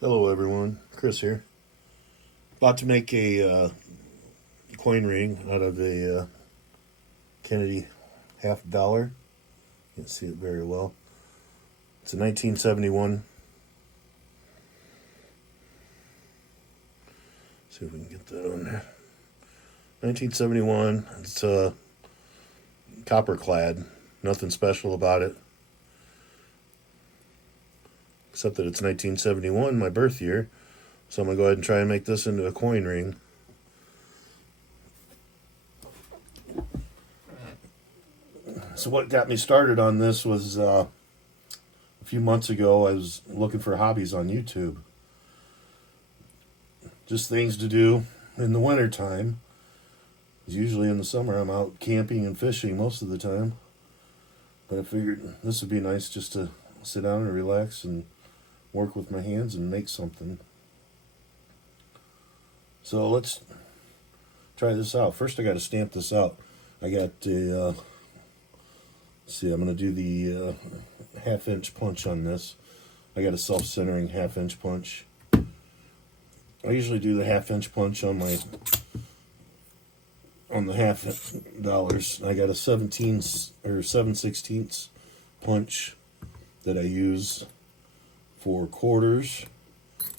Hello everyone, Chris here. About to make a coin ring out of a Kennedy $50. Can't see it very well. It's a 1971. See if we can get that on there. 1971. It's copper clad. Nothing special about it, except that it's 1971, my birth year. So I'm going to go ahead and try and make this into a coin ring. So what got me started on this was a few months ago, I was looking for hobbies on YouTube. Just things to do in the wintertime. Usually in the summer I'm out camping and fishing most of the time. But I figured this would be nice just to sit down and relax and work with my hands and make something. So let's try this out. First I got to stamp this out. I got the, see, I'm going to do the half-inch punch on this. I got a self-centering half-inch punch. I usually do the half-inch punch on the $50. I got a 7/16 punch that I use for quarters.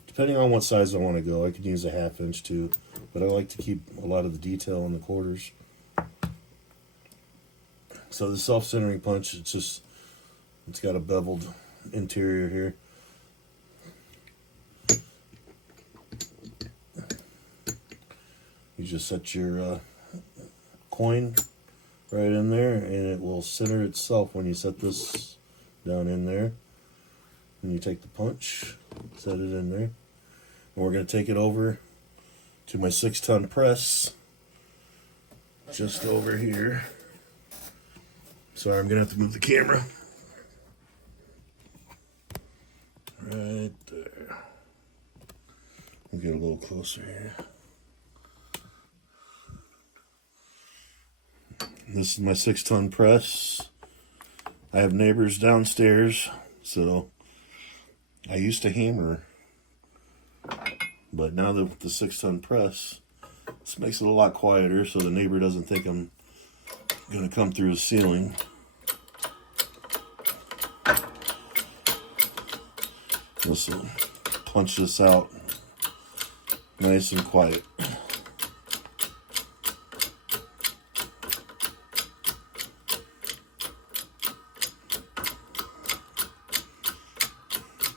Depending on what size I want to go, I could use a half-inch too, but I like to keep a lot of the detail in the quarters. So the self-centering punch, it's got a beveled interior here. You just set your coin right in there, and it will center itself when you set this down in there. And you take the punch, set it in there. And we're going to take it over to my 6-ton press, just over here. Sorry, I'm going to have to move the camera. Right there. We'll get a little closer here. This is my 6-ton press. I have neighbors downstairs, so I used to hammer, but now that with the 6-ton press, this makes it a lot quieter, so the neighbor doesn't think I'm going to come through his ceiling. This will punch this out nice and quiet.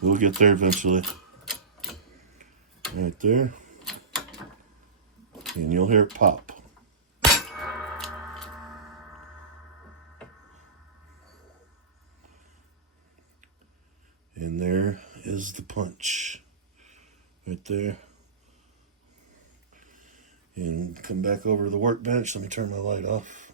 We'll get there eventually. Right there. And you'll hear it pop. And there is the punch. Right there. And come back over to the workbench. Let me turn my light off.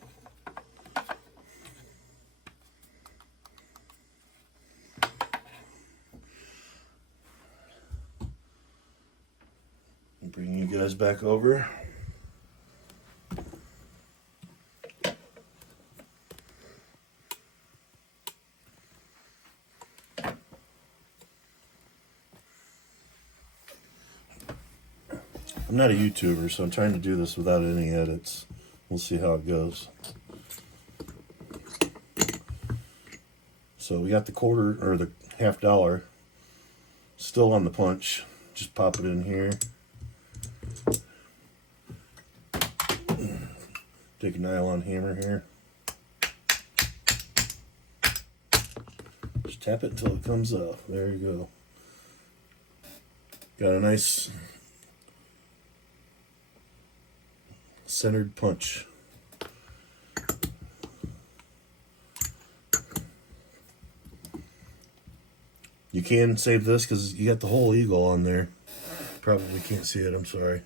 Bring you guys back over. I'm not a YouTuber, so I'm trying to do this without any edits. We'll see how it goes. So we got the quarter, or the $50, still on the punch. Just pop it in here. Take a nylon hammer here. Just tap it until it comes off. There you go. Got a nice centered punch. You can save this because you got the whole eagle on there. Probably can't see it, I'm sorry.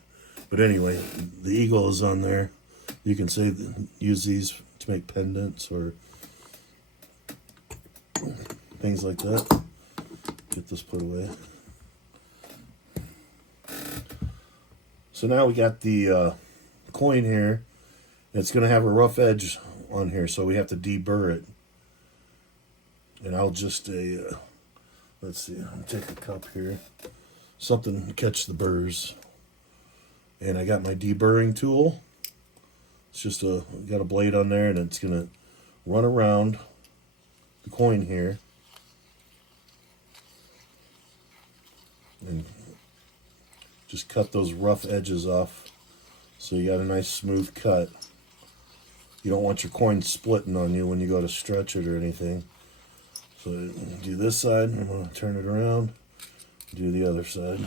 But anyway, the eagle is on there. You can use these to make pendants or things like that. Get this put away. So now we got the coin here. It's going to have a rough edge on here, so we have to deburr it. And I'll just let's see, I'll take a cup here. something to catch the burrs. And I got my deburring tool. It's just got a blade on there, and it's gonna run around the coin here and just cut those rough edges off so you got a nice smooth cut. You don't want your coin splitting on you when you go to stretch it or anything. So do this side, I'm going to turn it around, do the other side.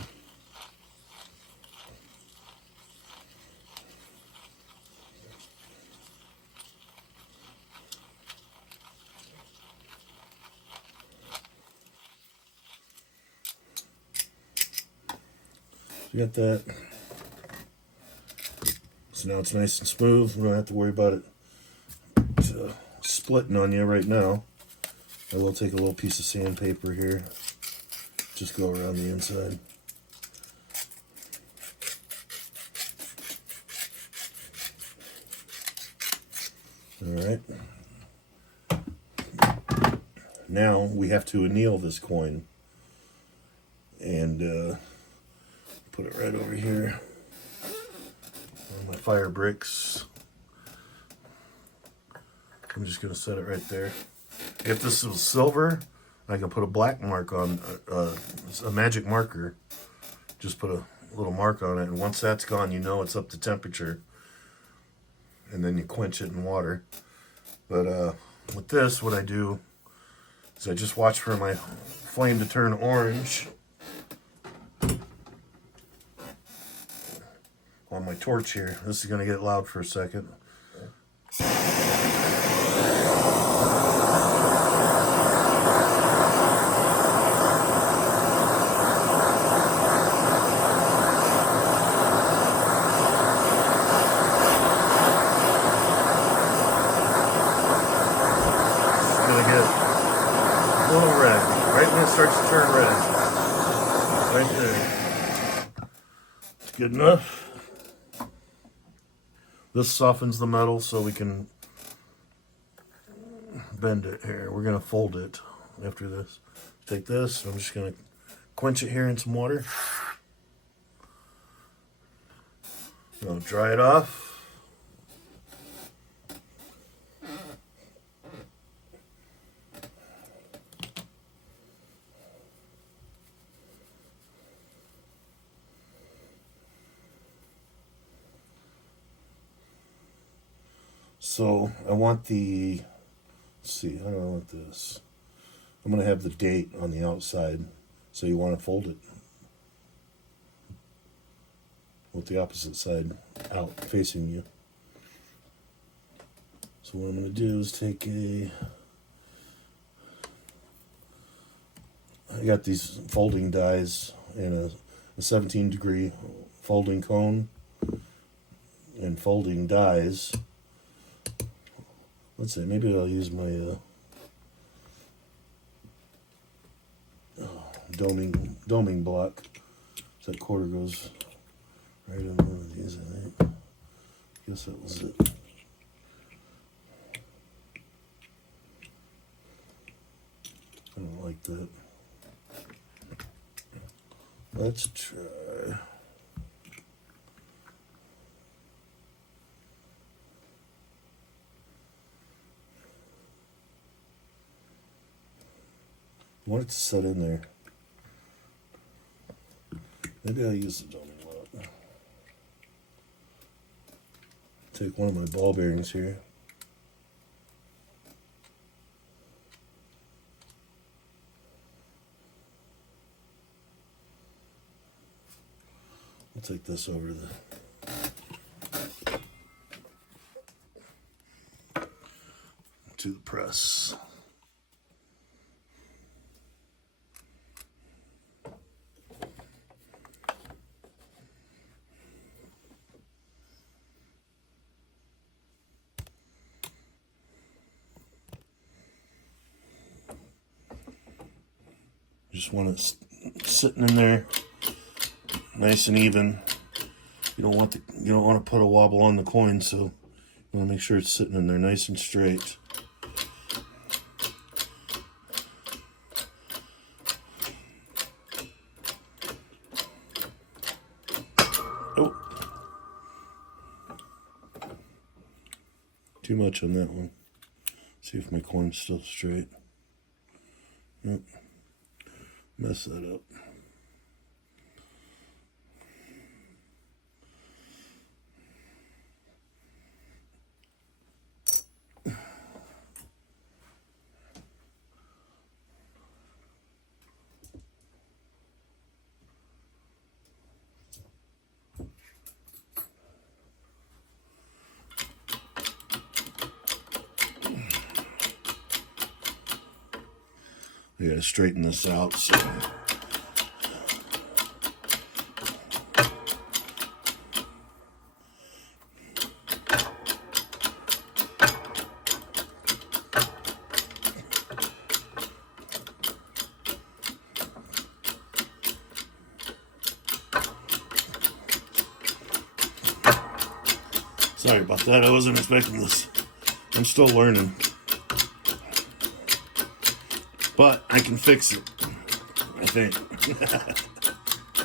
You got that. So now it's nice and smooth. We don't have to worry about it splitting on you right now. I will take a little piece of sandpaper here. Just go around the inside. Alright. Now we have to anneal this coin. And put it right over here on my fire bricks. I'm just going to set it right there. If this was silver, I can put a black mark on, a magic marker. Just put a little mark on it, and once that's gone, you know it's up to temperature. And then you quench it in water. But with this, what I do is I just watch for my flame to turn orange on my torch here. This is going to get loud for a second. Starts to turn red. Right there. It's good enough. This softens the metal so we can bend it here. We're going to fold it after this. Take this, I'm just going to quench it here in some water. I'll dry it off. So I want the, let's see, how do I want this? I'm going to have the date on the outside, so you want to fold it with the opposite side out facing you. So what I'm going to do is take I got these folding dies and a 17-degree folding cone and folding dies. Let's see, maybe I'll use my doming block. So that quarter goes right in one of these, I think. Guess that was it. I don't like that. Let's try. I want it to set in there. Maybe I'll use the doming block. Take one of my ball bearings here. I'll take this over to the press. Just want it sitting in there nice and even. You don't want to put a wobble on the coin, so you want to make sure it's sitting in there nice and straight. Too much on that one. See if my coin's still straight. Nope. Mess that up. I gotta straighten this out. So. Sorry about that. I wasn't expecting this. I'm still learning. But I can fix it, I think.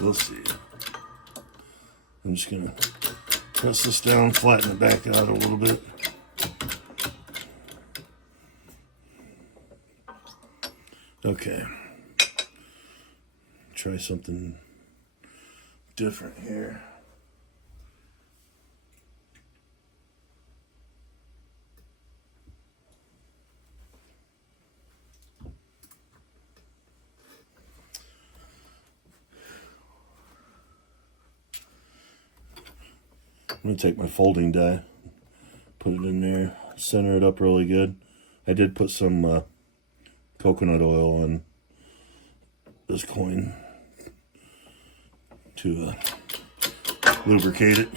We'll see. I'm just going to press this down, flatten it back out a little bit. Okay. Try something different here. I'm going to take my folding die, put it in there, center it up really good. I did put some coconut oil on this coin to lubricate it.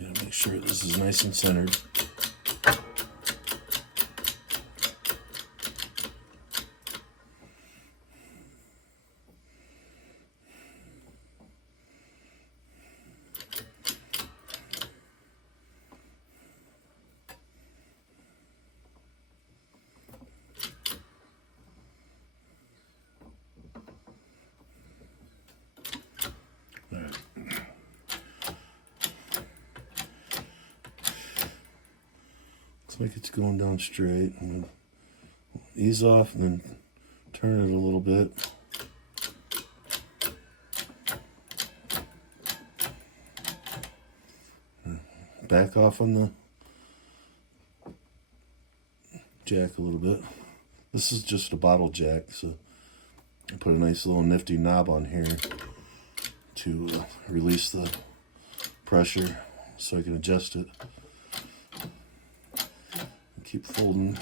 Gotta make sure this is nice and centered. Like it's going down straight. I'm going to ease off and then turn it a little bit. Back off on the jack a little bit. This is just a bottle jack, so I put a nice little nifty knob on here to release the pressure so I can adjust it. Keep folding.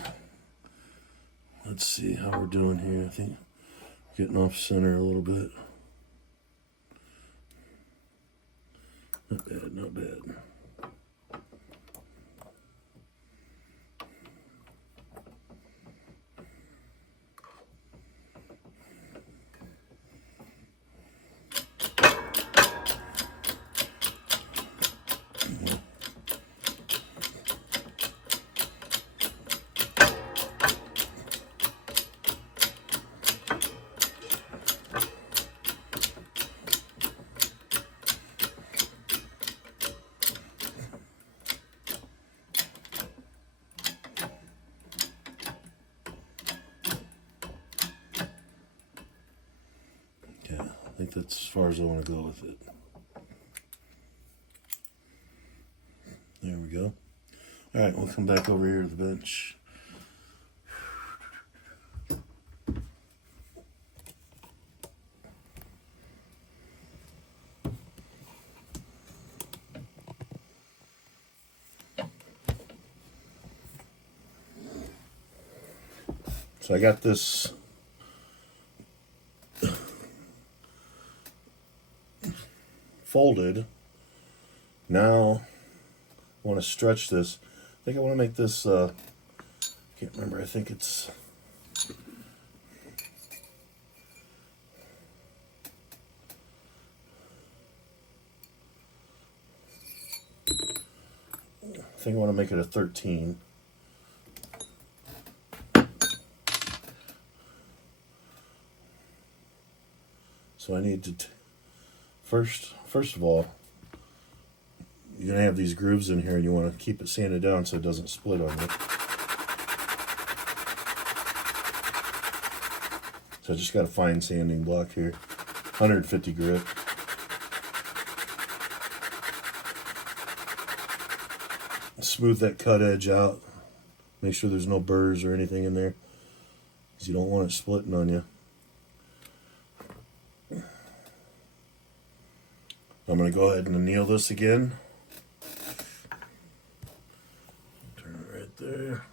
Let's see how we're doing here. I think getting off center a little bit. Not bad, not bad. I think that's as far as I want to go with it. There we go. All right, we'll come back over here to the bench. So I got this folded. Now I want to stretch this. I think I want to make this can't remember, I think it's I want to make it a 13. So I need to First of all, you're gonna have these grooves in here, and you want to keep it sanded down so it doesn't split on you. So I just got a fine sanding block here, 150 grit. Smooth that cut edge out. Make sure there's no burrs or anything in there, because you don't want it splitting on you. I'm going to go ahead and anneal this again. Turn it right there.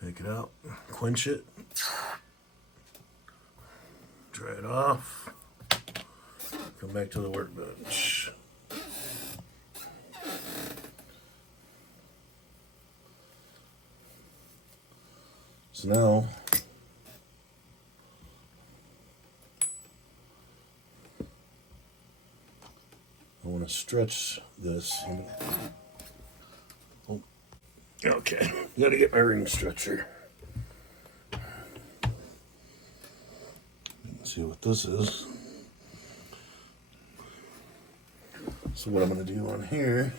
Take it out, quench it, dry it off, come back to the workbench. So now, I want to stretch this. Oh. Okay, gotta get my ring stretcher. Let's see what this is. So what I'm gonna do on here,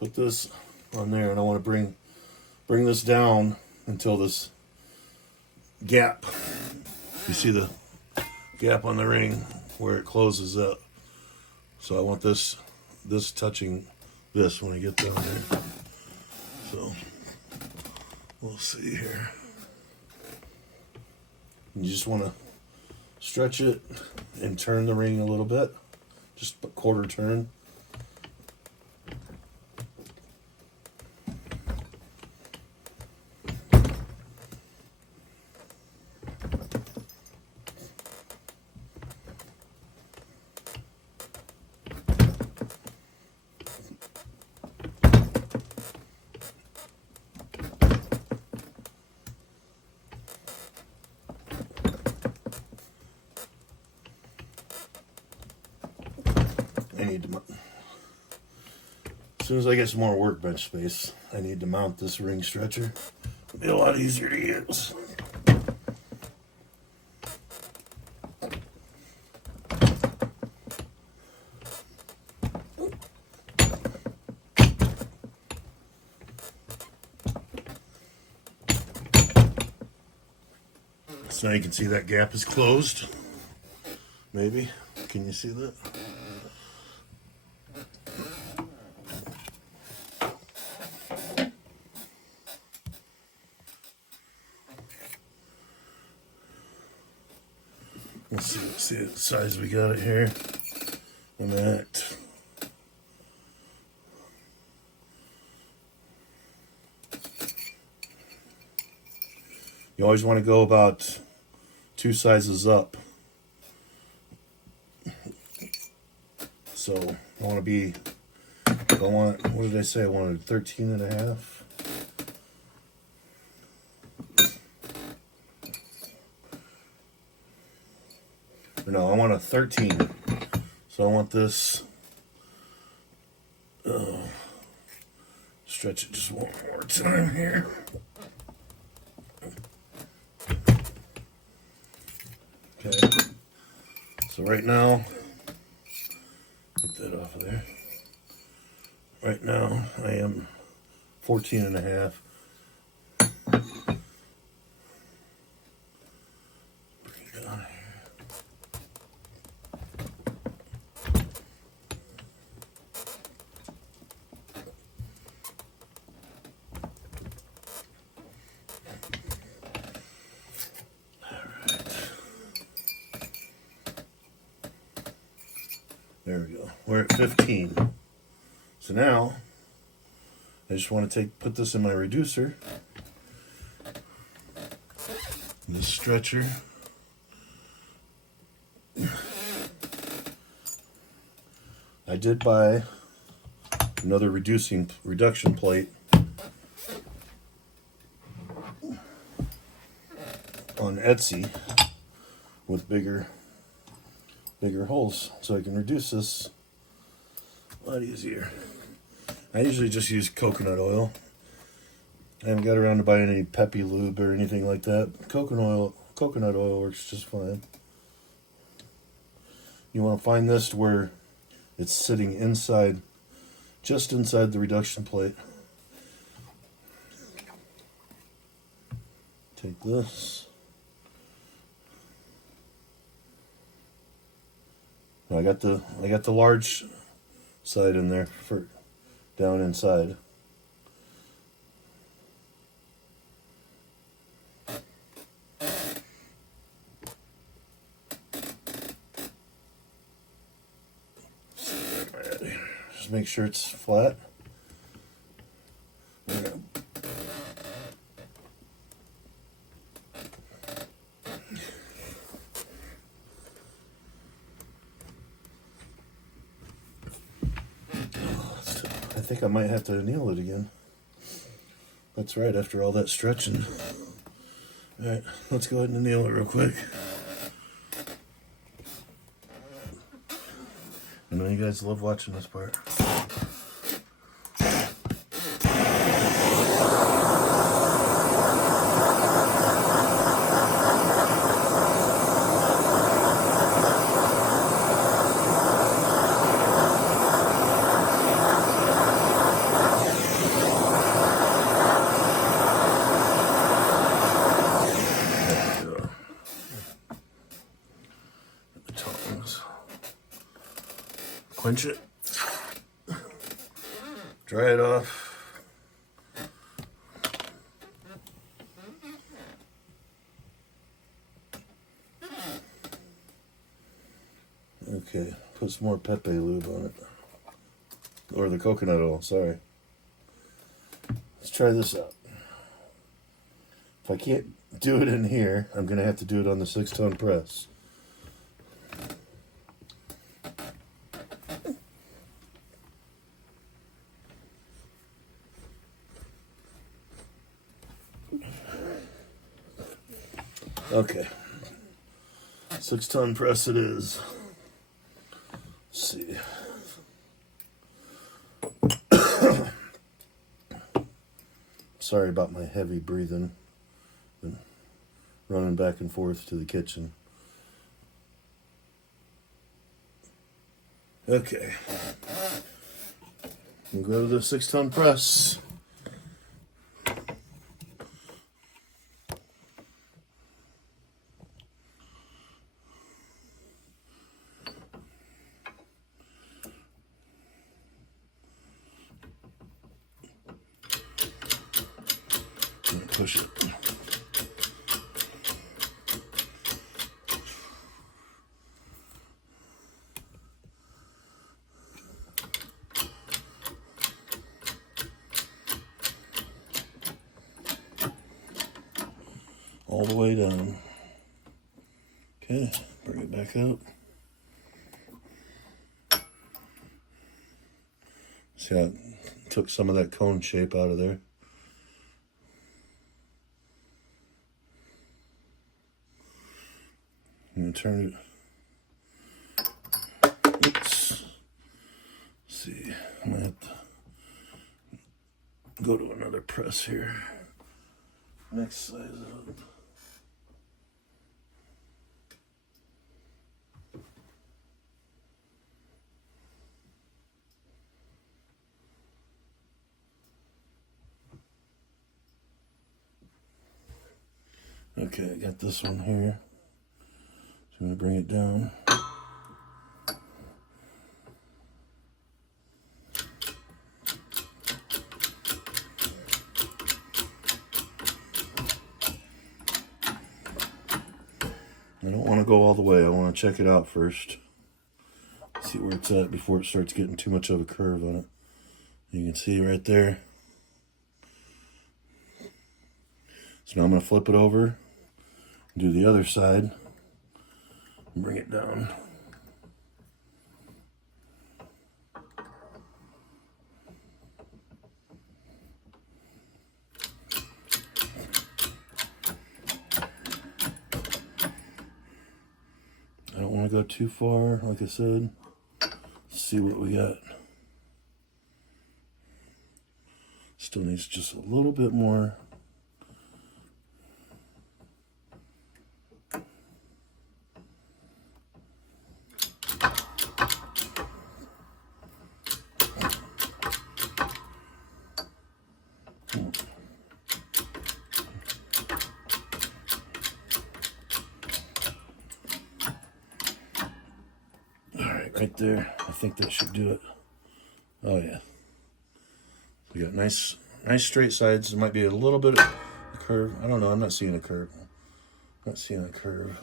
put this on there, and I want to bring this down until this gap. You see the gap on the ring where it closes up. So I want this touching this when I get down there. So we'll see here. You just want to stretch it and turn the ring a little bit, just a quarter turn. As soon as I get some more workbench space, I need to mount this ring stretcher. It'll be a lot easier to use. So now you can see that gap is closed. Maybe. Can you see that? Let's see the size we got it here. And that. You always want to go about 2 sizes up. So I want to be, what did I say? I wanted 13 and a half. No, I want a 13. So I want this, stretch it just one more time here. Okay. So right now, get that off of there. Right now, I am 14 and a half. There we go. We're at 15. So now I just want to put this in my reducer. This stretcher. I did buy another reduction plate on Etsy with bigger holes, so I can reduce this a lot easier. I usually just use coconut oil. I haven't got around to buying any Peppy lube or anything like that. Coconut oil works just fine. You want to find this to where it's sitting inside, just inside the reduction plate. Take this. I got the large side in there for down inside. Just make sure it's flat. I think I might have to anneal it again. That's right, after all that stretching. Alright, let's go ahead and anneal it real quick. I know you guys love watching this part. Quench it, dry it off. Okay, put some more Pepe lube on it. Or the coconut oil, sorry. Let's try this out. If I can't do it in here, I'm going to have to do it on the 6-ton press. Okay, 6-ton press it is. Let's see. Sorry about my heavy breathing. Been running back and forth to the kitchen. Okay, we'll go to the 6-ton press. Push it. All the way down. Okay, bring it back up. See how it took some of that cone shape out of there. And turn it. Oops. Let's see, I might have to go to another press here. Next size up. Okay, I got this one here. So I'm going to bring it down. I don't want to go all the way. I want to check it out first. See where it's at before it starts getting too much of a curve on it. You can see right there. So now I'm going to flip it over, do the other side, and bring it down. I don't want to go too far, like I said. Let's see what we got. Still needs just a little bit more. Right there, I think that should do it. Oh yeah, we got nice straight sides. There might be a little bit of a curve. I don't know. I'm not seeing a curve. Not seeing a curve.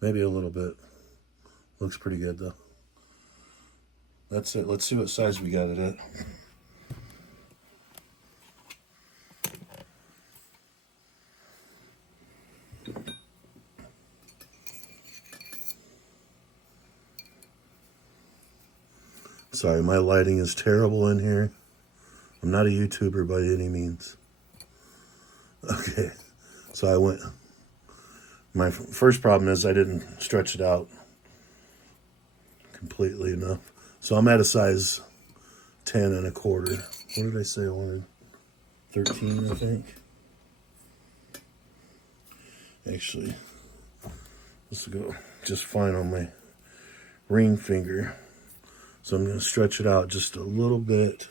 Maybe a little bit. Looks pretty good though. That's it. Let's see what size we got it at. Sorry, my lighting is terrible in here. I'm not a YouTuber by any means. Okay, so I went. My first problem is I didn't stretch it out completely enough. So I'm at a size 10 and a quarter. What did I say I wanted? 13, I think. Actually, this will go just fine on my ring finger. So I'm going to stretch it out just a little bit.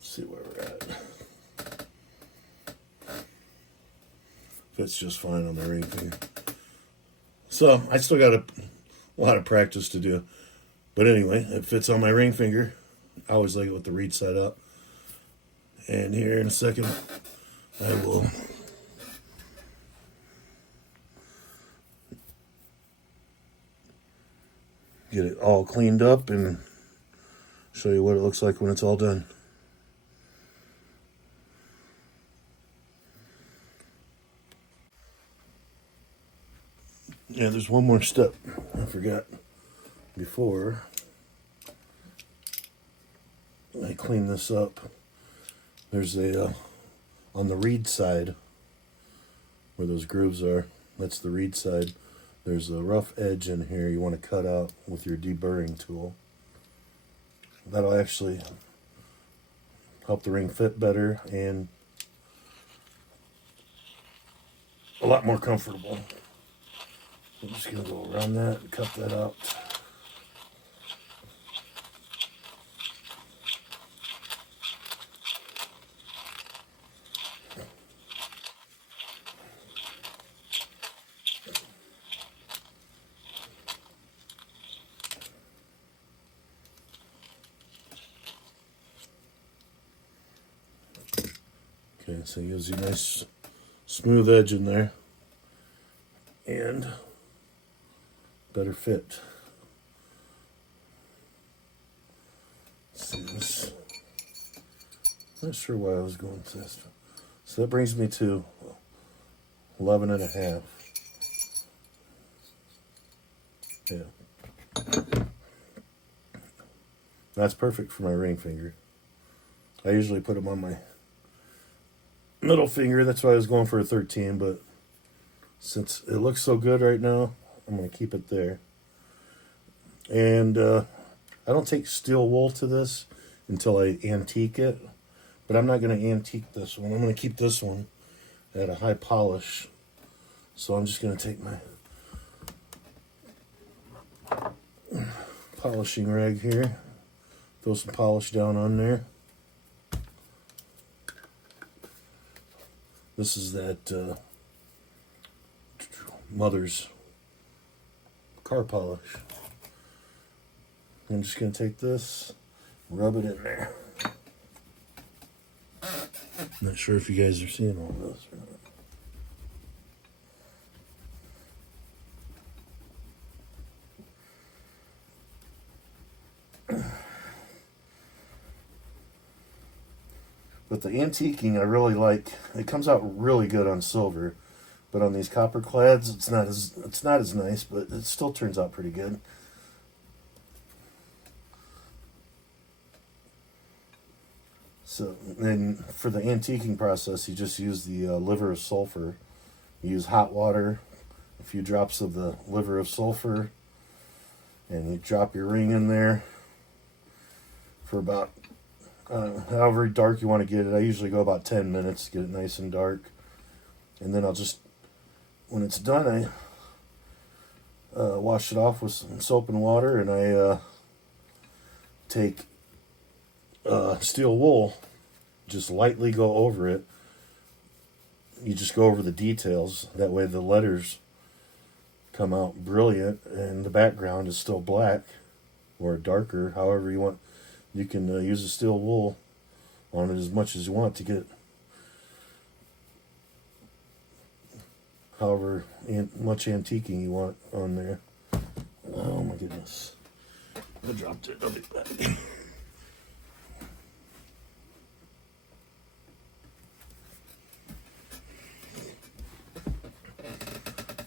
See where we're at. Fits just fine on the ring finger. So I still got a lot of practice to do. But anyway, it fits on my ring finger. I always like it with the reed side up. And here in a second, I will get it all cleaned up and show you what it looks like when it's all done. Yeah, there's one more step I forgot before I clean this up. There's a, on the reed side, where those grooves are, that's the reed side. There's a rough edge in here you want to cut out with your deburring tool. That'll actually help the ring fit better and a lot more comfortable. I'm just going to go around that and cut that out. Okay, so it gives you a nice smooth edge in there and better fit. Let's see this. Not sure why I was going to this. So that brings me to 11 and a half. Yeah. That's perfect for my ring finger. I usually put them on my middle finger. That's why I was going for a 13, but since it looks so good right now, I'm going to keep it there. And I don't take steel wool to this until I antique it, but I'm not going to antique this one. I'm going to keep this one at a high polish. So I'm just going to take my polishing rag here, throw some polish down on there. This is that Mother's car polish. I'm just going to take this, rub it in there. Not sure if you guys are seeing all this or not. But the antiquing I really like. It comes out really good on silver, but on these copper clads it's not as nice, but it still turns out pretty good. So then for the antiquing process, you just use the liver of sulfur. You use hot water, a few drops of the liver of sulfur, and you drop your ring in there for about however dark you want to get it. I usually go about 10 minutes to get it nice and dark. And then I'll just, when it's done, I wash it off with some soap and water, and I take steel wool, just lightly go over it. You just go over the details. That way the letters come out brilliant and the background is still black or darker, however you want. You can use a steel wool on it as much as you want to get however much antiquing you want on there. Oh my goodness. I dropped it. I'll be back.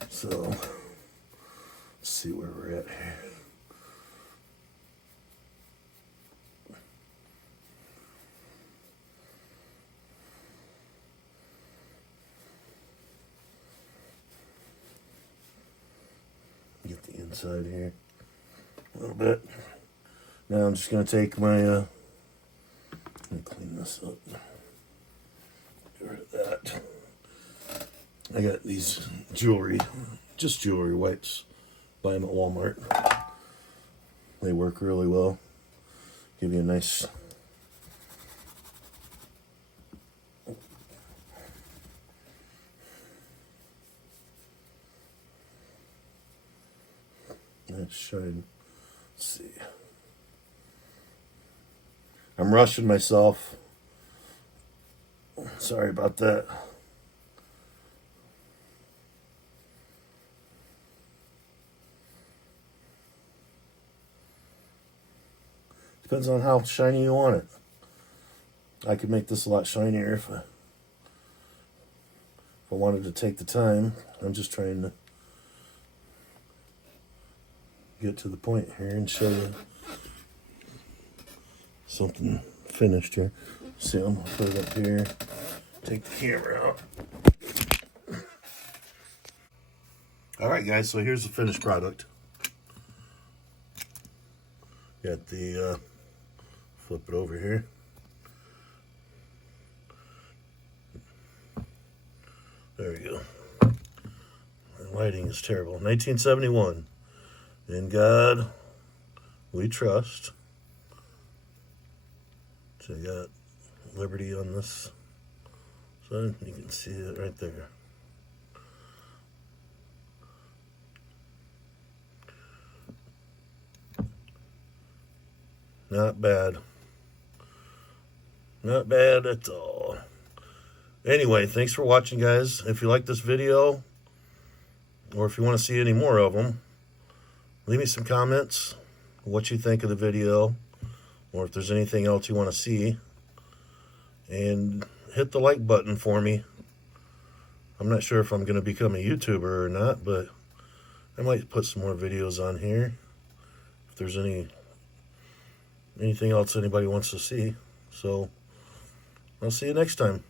So, let's see where we're at here. Get the inside here a little bit. Now I'm just going to take my, let me clean this up. Get rid of that. I got these just jewelry wipes. Buy them at Walmart. They work really well. Give you a nice shine. Let's see. I'm rushing myself. Sorry about that. Depends on how shiny you want it. I could make this a lot shinier if I wanted to take the time. I'm just trying to get to the point here and show you something finished here. See, I'm gonna put it up here. Take the camera out. All right, guys. So here's the finished product. Got the flip it over here. There we go. The lighting is terrible. 1971. In God we trust. So I got Liberty on this side. You can see it right there. Not bad. Not bad at all. Anyway, thanks for watching, guys. If you like this video, or if you want to see any more of them, leave me some comments, what you think of the video, or if there's anything else you want to see. And hit the like button for me. I'm not sure if I'm going to become a YouTuber or not, but I might put some more videos on here. If there's anything else anybody wants to see. So, I'll see you next time.